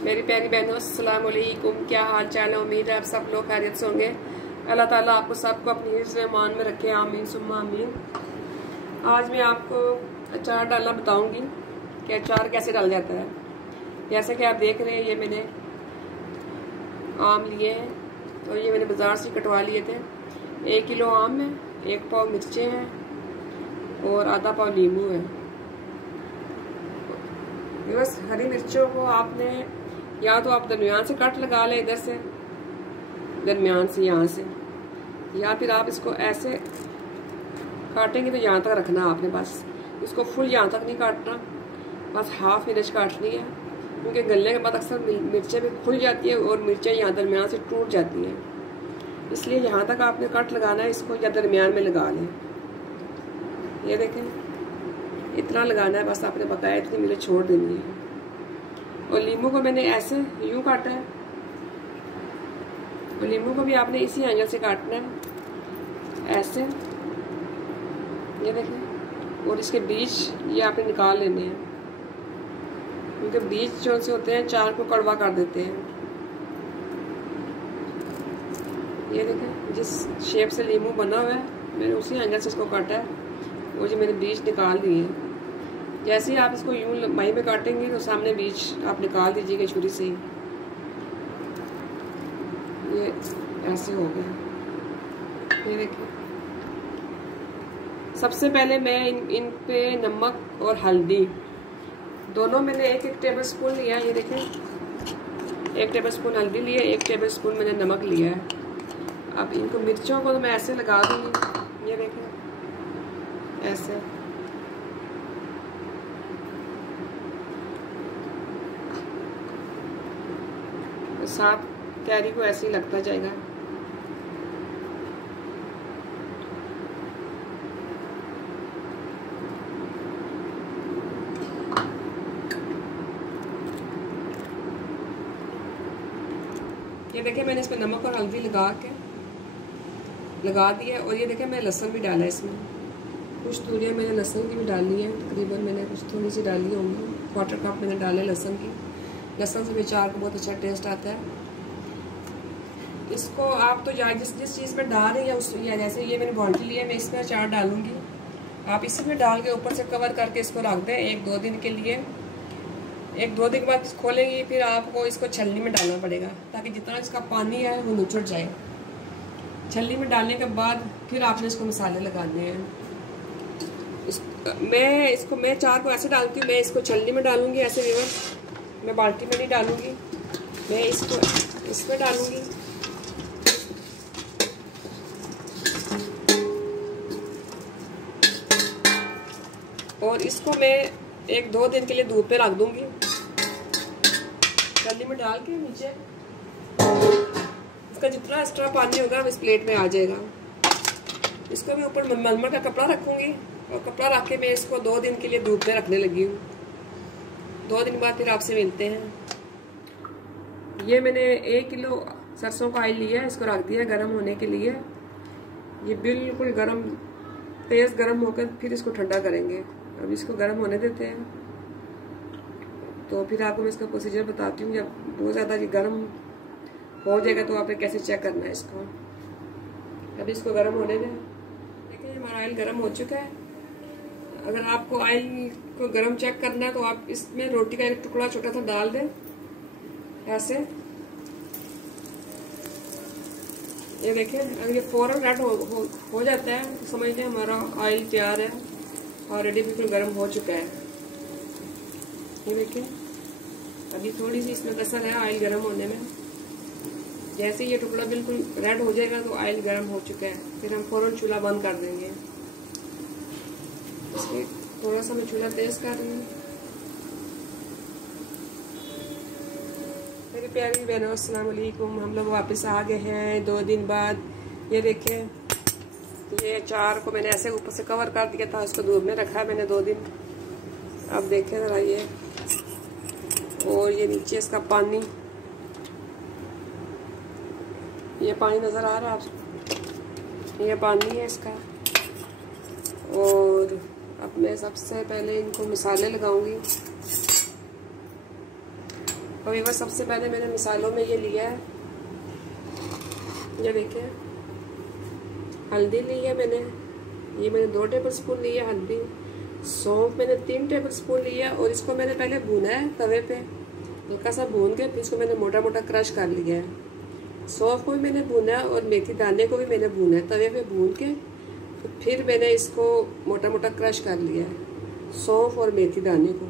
मेरी प्यारी बहनों, अस्सलाम वालेकुम। क्या हाल चाल है? उम्मीद है आप सब लोग खैरियत से होंगे। अल्लाह ताला आपको सबको अपनी हिफ्ज़ ईमान में रखे, आमीन सुम्मा आमीन। आज मैं आपको अचार डालना बताऊंगी कि अचार कैसे डाला जाता है। जैसे कि आप देख रहे हैं, ये मैंने आम लिए हैं और ये मैंने बाज़ार से कटवा लिए थे। 1 किलो आम है, 1 पाव मिर्चें हैं और आधा पाव नींबू है। बस हरी मिर्चों को आपने या तो आप दरमियान से कट लगा लें, इधर से दरमियान से यहाँ से, या फिर आप इसको ऐसे काटेंगे तो यहाँ तक रखना आपने। बस इसको फुल यहाँ तक नहीं काटना, बस हाफ इंच काटनी है, क्योंकि गलने के बाद अक्सर मिर्चें भी खुल जाती है और मिर्चें यहाँ दरमियान से टूट जाती हैं। इसलिए यहाँ तक आपने कट लगाना है इसको, या दरमियान में लगा लें। ये देखें, इतना लगाना है बस आपने, बकाया इतनी मिले छोड़ देनी है। और नींबू को मैंने ऐसे यूं काटा है, और नींबू को भी आपने इसी एंगल से काटना है, ऐसे। ये देखें, और इसके बीज ये आपने निकाल लेने हैं, क्योंकि बीज जो से होते हैं अचार को कड़वा कर देते हैं। ये देखें, जिस शेप से नींबू बना हुआ है मैंने उसी एंगल से इसको काटा है, और जो मैंने बीज निकाल दिए। जैसे ही आप इसको यूं मही में काटेंगे तो सामने बीज आप निकाल दीजिएगा छुरी से ही। ये ऐसे हो गया। ये देखिए, सबसे पहले मैं इन पे नमक और हल्दी दोनों मैंने 1-1 टेबल स्पून लिया है। ये देखें, 1 टेबल स्पून हल्दी लिए, 1 टेबल स्पून मैंने नमक लिया है। अब इनको मिर्चों को तो मैं ऐसे लगा दूंगी। ये देखें, ऐसे। साथ कैरी को ऐसे ही लगता जाएगा। ये देखिए, मैंने इसमें नमक और हल्दी लगा दिया। और ये देखिए, मैं लहसुन भी डाला है इसमें। कुछ तूरियाँ मैंने लहसुन की भी डाली है, तकरीबन मैंने कुछ थोड़ी सी डाली होंगी। 1/4 कप मैंने डाले लहसुन की। लहसुन से भी अचार को बहुत अच्छा टेस्ट आता है। इसको आप तो जिस चीज़ में डाल रही है उस, या जैसे ये मैंने बाउंड्री लिया, मैं इसमें अचार डालूंगी। आप इसी में डाल के ऊपर से कवर करके इसको रख दें 1-2 दिन के लिए। 1-2 दिन के बाद खोलेंगी, फिर आपको इसको छलनी में डालना पड़ेगा, ताकि जितना इसका पानी है वो निचुड़ जाए। छलनी में डालने के बाद फिर आपने इसको मसाले लगाने हैं। मैं अचार को ऐसे डालती हूँ, मैं इसको छलनी में डालूंगी ऐसे रिवर्स। मैं बाल्टी में नहीं डालूंगी, मैं इसको इसमें डालूंगी। और इसको मैं 1-2 दिन के लिए धूप पे रख दूंगी, छलनी में डाल के नीचे। इसका जितना एक्स्ट्रा पानी होगा इस प्लेट में आ जाएगा। इसको मैं ऊपर मलमल का कपड़ा रखूंगी, और कपड़ा रख के मैं इसको 2 दिन के लिए धूप पे रखने लगी हूँ। 2 दिन बाद फिर आपसे मिलते हैं। ये मैंने 1 किलो सरसों का ऑयल लिया है, इसको रख दिया गर्म होने के लिए। ये बिल्कुल तेज़ गर्म होकर फिर इसको ठंडा करेंगे। अब इसको गर्म होने देते हैं, तो फिर आपको मैं इसका प्रोसीजर बताती हूँ। जब बहुत ज़्यादा ये गर्म हो जाएगा तो आपने कैसे चेक करना है इसको। अभी इसको गर्म होने दें। देखिए, हमारा ऑयल गर्म हो चुका है। अगर आपको ऑयल को गर्म चेक करना है तो आप इसमें रोटी का 1 टुकड़ा छोटा सा डाल दें ऐसे। ये देखिए, अगर ये फौरन रेड हो जाता है तो समझ लें हमारा ऑयल तैयार है, ऑलरेडी बिल्कुल गर्म हो चुका है। ये देखिए, अभी थोड़ी सी इसमें कसर है ऑयल गर्म होने में। जैसे ये टुकड़ा बिल्कुल रेड हो जाएगा तो ऑयल गर्म हो चुका है, फिर हम फौरन चूल्हा बंद कर देंगे। इसलिए थोड़ा सा मैं चूल्हा तेज कर रही हूँ। मेरी प्यारी बहनों, अस्सलाम वालेकुम। हम लोग वापस आ गए हैं 2 दिन बाद। ये देखें, ये अचार को मैंने ऐसे ऊपर से कवर कर दिया था, उसको धूप में रखा है मैंने 2 दिन। अब देखें ज़रा ये, और ये नीचे इसका पानी, ये पानी नज़र आ रहा है आपको, ये पानी है इसका। और अब मैं सबसे पहले इनको मसाले लगाऊंगी। अभी बस सबसे पहले मैंने मसालों में ये लिया है, ये देखिए हल्दी ली है मैंने, ये मैंने 2 टेबल स्पून ली है हल्दी। सौंफ मैंने 3 टेबल स्पून लिया है और इसको मैंने पहले भूना है तवे पे, हल्का सा भून के फिर इसको मैंने मोटा मोटा क्रश कर लिया है। सौंफ को भी मैंने भूना है और मेथी दाने को भी मैंने भूना है तवे पे भून के, तो फिर मैंने इसको मोटा मोटा क्रश कर लिया है सौंफ और मेथी दाने को।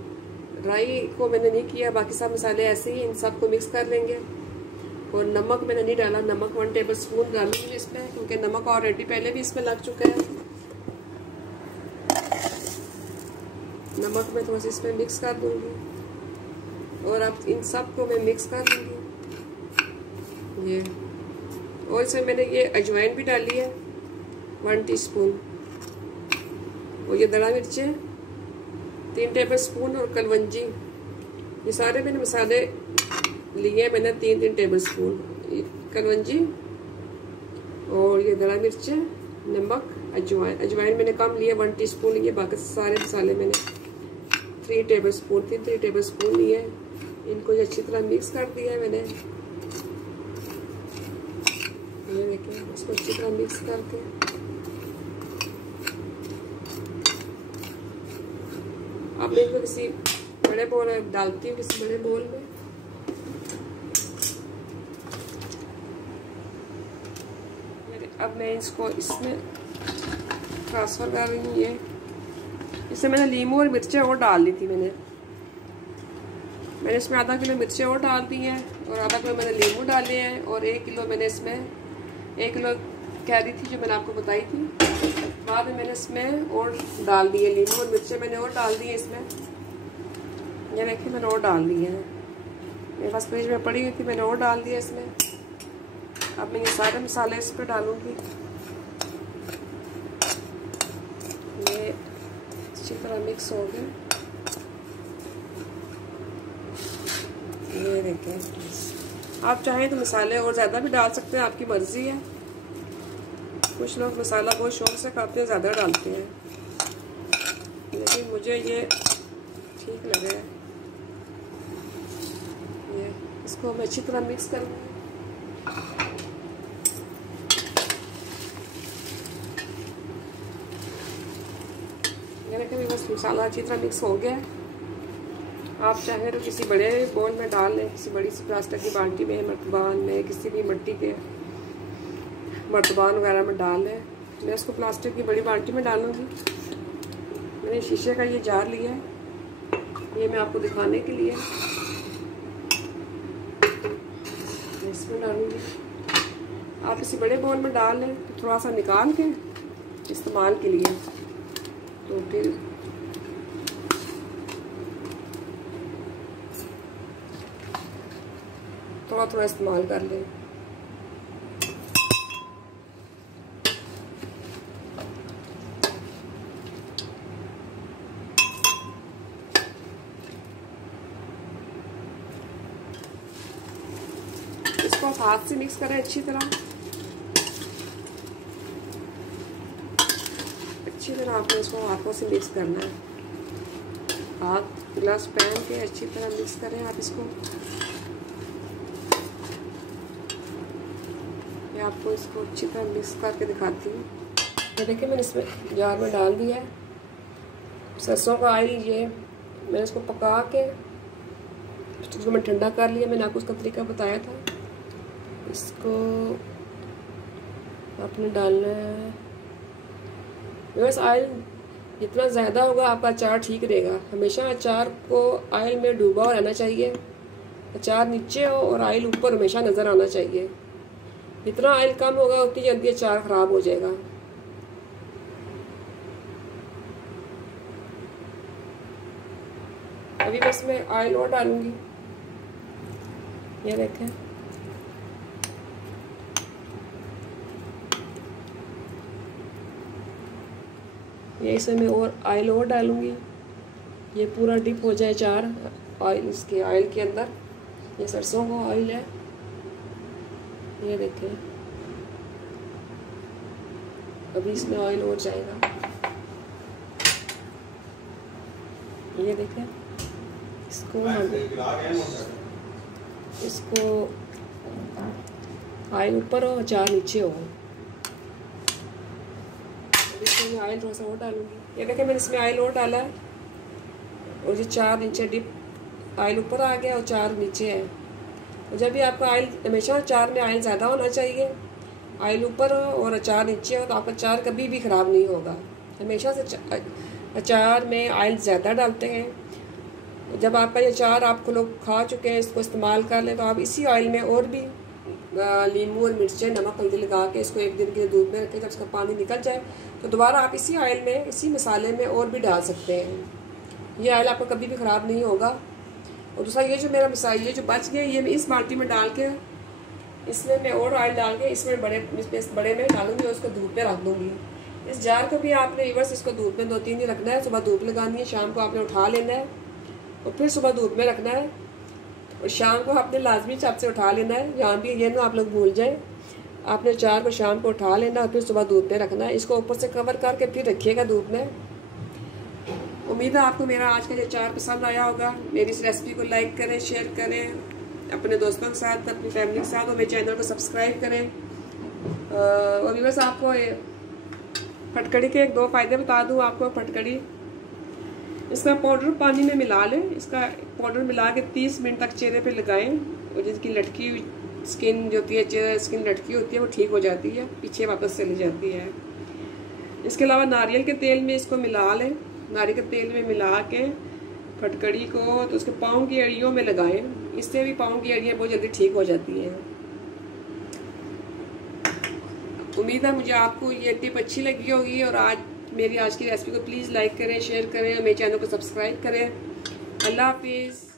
ड्राई को मैंने नहीं किया, बाकी सब मसाले ऐसे ही इन सबको मिक्स कर लेंगे। और नमक मैंने नहीं डाला, नमक 1 टेबल स्पून डालूंगी इसमें, क्योंकि नमक ऑलरेडी पहले भी इसमें लग चुका है। नमक मैं थोड़ा सा इसमें मिक्स कर दूंगी और अब इन सब को मैं मिक्स कर दूंगी ये। और इसमें मैंने ये अजवाइन भी डाली है 1 टीस्पून, और ये दड़ा मिर्चें 3 टेबल स्पून और कलवंजी, ये सारे मैंने मसाले लिए मैंने 3-3 टेबल स्पून कलवंजी और ये दड़ा मिर्चें, नमक, अजवाइन मैंने कम लिए 1 टीस्पून लिए, बाकी सारे मसाले मैंने 3 टेबल स्पून लिए। इनको अच्छी तरह मिक्स कर दिया है मैंने, ये देखिए इसको अच्छी तरह मिक्स करके अब मैं इसको किसी बड़े बोल में डालती हूँ, किसी बड़े बोल में। अब मैं इसको इसमें ट्रांसफ़र कर रही हूँ। ये इसमें मैंने लीमू और मिर्चें और डाल दी थी, मैंने इसमें आधा किलो मिर्चें और डाल दी हैं और आधा किलो मैंने लीमू डाले हैं और 1 किलो मैंने इसमें 1 किलो कैरी थी जो मैंने आपको बताई थी, बाद में मैंने इसमें और डाल दिए लीमू और मिर्चें मैंने और डाल दिए इसमें। ये देखिए मैंने और डाल दिए हैं, मेरे पास फ्रिज में पड़ी हुई थी, मैंने और डाल दिया इसमें। अब मैं ये सारे मसाले इस पर डालूँगी, ये अच्छी तरह मिक्स हो गए। ये देखें, आप चाहें तो मसाले और ज़्यादा भी डाल सकते हैं, आपकी मर्ज़ी है। कुछ लोग मसाला बहुत शौक से खाते हैं, ज़्यादा डालते हैं, लेकिन मुझे ये ठीक लगे। ये इसको मैं अच्छी तरह मिक्स करूँगी। ये देखें बस मसाला अच्छी तरह मिक्स हो गया है। आप चाहें तो किसी बड़े बोल में डाल लें, किसी बड़ी सी प्लास्टिक की बाल्टी में, मर्तबान में, किसी भी मिट्टी के मर्तबान वगैरह में डाल लें। मैं इसको प्लास्टिक की बड़ी बाल्टी में डालूंगी। मैंने शीशे का ये जार लिया है, ये मैं आपको दिखाने के लिए इसमें डालूंगी। आप किसी बड़े बोल में डाल लें तो थोड़ा सा निकाल के इस्तेमाल के लिए, तो फिर थोड़ा थोड़ा इस्तेमाल कर लें। इसको आप हाथ से मिक्स करें अच्छी तरह, आपने इसको हाथों से मिक्स करना है। हाथ ग्लास पहन के अच्छी तरह मिक्स करें आप इसको। मैं आपको इसको अच्छी तरह मिक्स करके दिखाती हूँ। ये देखिए मैंने इसमें जार में डाल दिया है सरसों का ऑयल। ये मैंने इसको पका के इसको मैं ठंडा कर लिया, मैंने आपको उसका तरीका बताया था। इसको आपने डालना है, बस ऑयल जितना ज़्यादा होगा आपका अचार ठीक रहेगा। हमेशा अचार को ऑयल में डूबा रहना चाहिए, अचार नीचे हो और ऑयल ऊपर हमेशा नज़र आना चाहिए। जितना ऑयल कम होगा उतनी जल्दी अचार ख़राब हो जाएगा। अभी बस मैं ऑयल और डालूंगी, ये देखें। ये इसमें मैं और ऑयल और डालूंगी, ये पूरा डिप हो जाए अचार ऑयल, इसके ऑयल के अंदर। ये सरसों का ऑयल है, ये देखें। अभी इसमें ऑयल और जाएगा, ये देखें। इसको इसको ऑयल ऊपर हो, अचार नीचे हो। इसमें मैं ऑयल थोड़ा सा और डालूंगी। ये देखें मैंने इसमें ऑयल और डाला है और ये चार नीचे डिप, ऑयल ऊपर आ गया और चार नीचे है। और जब भी आपका ऑयल, हमेशा अचार में ऑयल ज़्यादा होना चाहिए, ऑयल ऊपर हो और अचार नीचे हो तो आपका अचार कभी भी ख़राब नहीं होगा। हमेशा से अचार में ऑयल ज़्यादा डालते हैं। जब आपका ये अचार आपको लोग खा चुके हैं, इसको इस्तेमाल कर लें, तो आप इसी ऑयल में और भी नींबू और मिर्चें, नमक हल्दी लगा के इसको एक दिन के लिए धूप में रखें। जब इसका पानी निकल जाए तो दोबारा आप इसी ऑयल में, इसी मसाले में और भी डाल सकते हैं। ये ऑयल आपका कभी भी ख़राब नहीं होगा। और दूसरा ये जो मेरा मसाला, ये जो बच गया, ये मैं इस बाल्टी में डाल के, इसमें मैं और ऑयल डाल के इसमें इस बड़े में डालूंगी और उसको धूप में रख दूँगी। इस जार को भी आपने रिवर्स इसको धूप में 2-3 दिन रखना है। सुबह धूप लगानी है, शाम को आपने उठा लेना है और फिर सुबह धूप में रखना है और शाम को आपने लाजमी चाप से उठा लेना है। यहाँ भी ये ना आप लोग भूल जाएं, आपने अचार को शाम को उठा लेना और फिर सुबह धूप में रखना है। इसको ऊपर से कवर करके फिर रखिएगा धूप में। उम्मीद है आपको मेरा आज का ये अचार पसंद आया होगा। मेरी इस रेसिपी को लाइक करें, शेयर करें अपने दोस्तों के साथ, अपनी फैमिली के साथ, और मेरे चैनल को सब्सक्राइब करें। और बस आपको फटकड़ी के 1-2 फ़ायदे बता दूँ आपको। फटकड़ी, इसका पाउडर पानी में मिला लें। इसका पाउडर मिला के 30 मिनट तक चेहरे पे लगाएं और जिसकी लटकी हुई स्किन जो होती है, चेहरे स्किन लटकी होती है, वो ठीक हो जाती है, पीछे वापस चली जाती है। इसके अलावा नारियल के तेल में इसको मिला लें। नारियल के तेल में मिला के फटकड़ी को तो उसके पाँव की एड़ियों में लगाएं। इससे भी पाँव की एड़ियाँ बहुत जल्दी ठीक हो जाती हैं। उम्मीद है मुझे आपको ये टिप अच्छी लगी होगी। और मेरी आज की रेसिपी को प्लीज़ लाइक करें, शेयर करें और मेरे चैनल को सब्सक्राइब करें। अल्लाह हाफिज़।